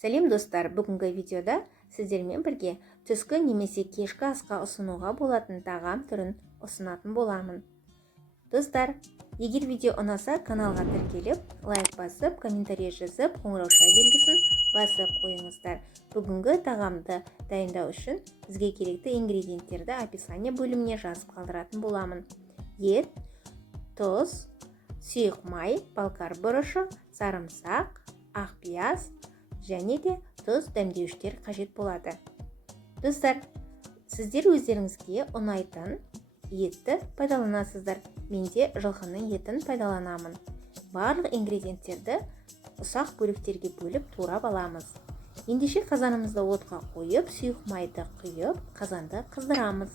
Сәлем достар, бүгінгі видеода сіздермен бірге түскі немесе кешкі асқа ұсынуға болатын тағам түрін ұсынатын боламын. Достар, егер видео ұнаса, каналға тіркеліп, лайк басып, комментарий жазып, қоңырау белгісін басып қойыңыздар. Бүгінгі тағамды дайындау үшін бізге керекті ингредиенттерді описание бөліміне жазып қалдыратын боламын. Ет, тұз, сұйық май, балқар бұрышы, сарымсақ, ақ пияз және де тұз дәмдеуіштер қажет болады. Достар, сіздер өздеріңізге ұнайтын етті пайдаланасыздар. Мен де жылқының етін пайдаланамын. Барлық ингредиенттерді ұсақ бөліктерге бөліп турап аламыз. Ендеше қазанымызды отқа қойып, сұйық майды құйып, қазанды қыздырамыз.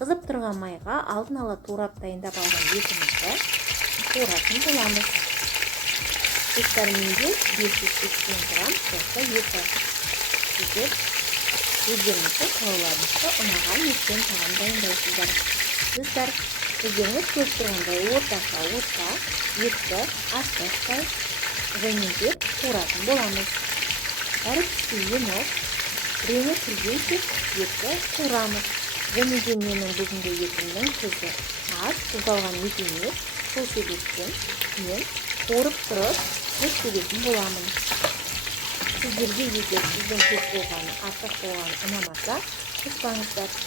Қызып тұрған майға алдын ала турап дайындап алған етімізді туратын боламыз. Достар, менде 580 грамм тоста еті. Сіздер өздеріңізді қалауларыңызға ұнаған еттен тағам дайындайсыздар. Достар, өздеріңіз көріп тұрғандай орташа отқа етті асықпай және де туратын боламыз. Әрі піскеннен реңі күлгенше етті турамыз. Және де менің бүгінгі етімнің тұзы аз, тұздалған ет емес. Сол себептен мен қуырып тұрып өткізетін боламын. Сіздерге егер сіздің көп болғаны, артық болғаны ұнамаса, қоспаңыздар.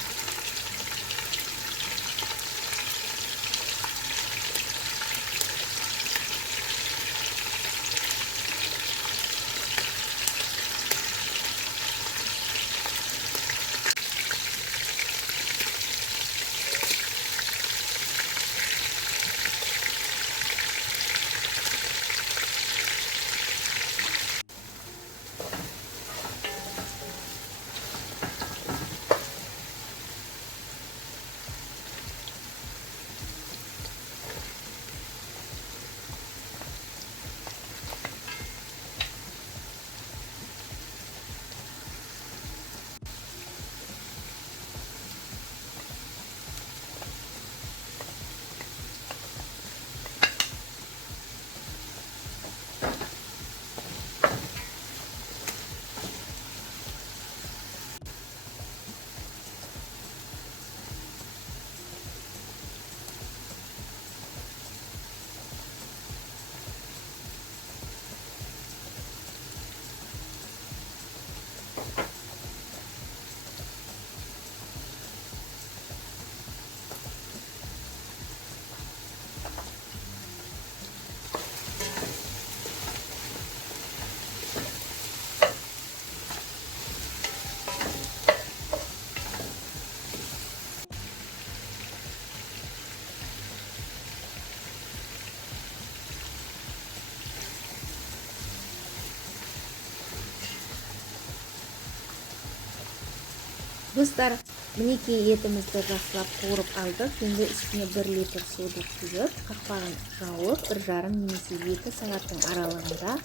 Достар, мінекей етімізді жақсылап қуырып алдық. Енді үстіне 1 литр суды құйып, қақпағын жауып, 1,5 немесе 2 сағаттың аралығында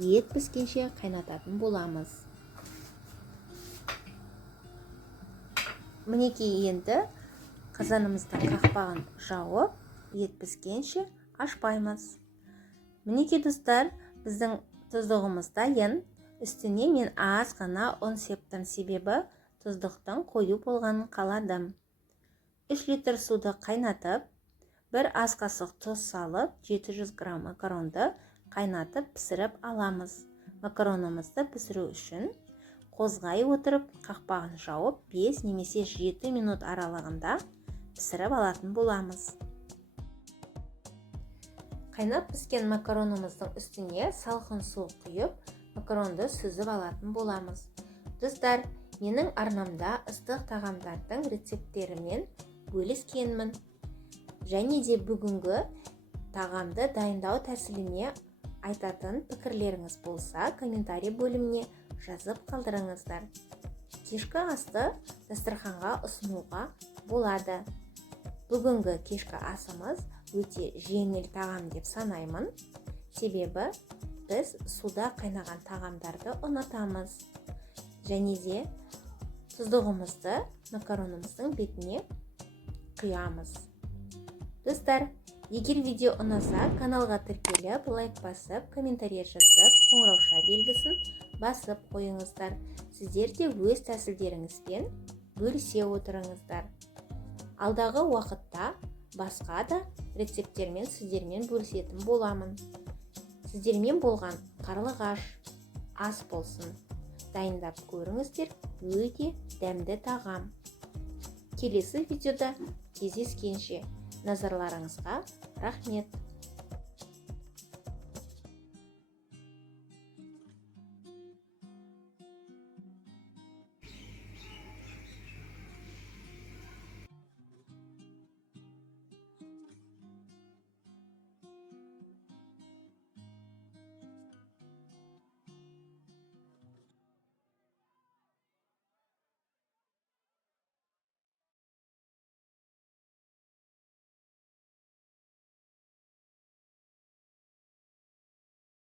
ет піскенше қайнататын боламыз. Мінекей енді қазанымыздың қақпағын жауып, ет піскенше ашпаймыз. Мінекей достар, біздің тұздығымыз дайын. Үстіне мен аз ғана ұн септім, себебі тұздықтың қою болғанын қаладым. 3 литр суды қайнатып, 1 ас қасық тұз салып, 700 грамм макаронды қайнатып пісіріп аламыз. Макаронымызды пісіру үшін қозғай отырып, қақпағын жауып, 5 немесе 7 минут аралығында пісіріп алатын боламыз. Қайнап піскен макаронымыздың үстіне салқын су құйып, макаронды сүзіп алатын боламыз. Достар, менің арнамда ыстық тағамдардың рецепттерімен бөліскенмін. Және де бүгінгі тағамды дайындау тәсіліне айтатын пікірлеріңіз болса, комментарий бөліміне жазып қалдырыңыздар. Кешкі асты дастарханға ұсынуға болады. Бүгінгі кешкі асымыз өте жеңіл тағам деп санаймын. Себебі біз суда қайнаған тағамдарды ұнатамыз. Және де тұздығымызды макаронымыздың бетіне құямыз. Достар, егер видео ұнаса, каналға тіркеліп, лайк басып, комментарий жазып, қоңырау белгісін басып қойыңыздар. Сіздер де өз тәсілдеріңізбен бөлісе отырыңыздар. Алдағы уақытта басқа да рецепттермен сіздермен бөлісетін боламын. Сіздермен болған қарлығаш ас болсын. Дайындап көріңіздер, өте дәмді тағам. Келесі видеода кездескенше назарларыңызға рахмет.